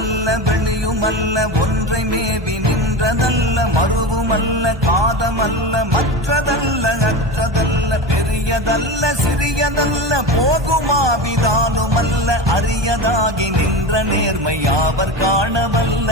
உள்ளுமல்ல வெளியுமல்ல ஒன்றை மேவி நின்றதல்ல மறுவுமல்ல காதமல்ல மற்றதல்ல அற்றதல்ல பெரியதல்ல சிறியதல்ல போகுமாவிதானுமல்ல அரியதாகி நின்ற நேர்மை யாவர் காணவல்ல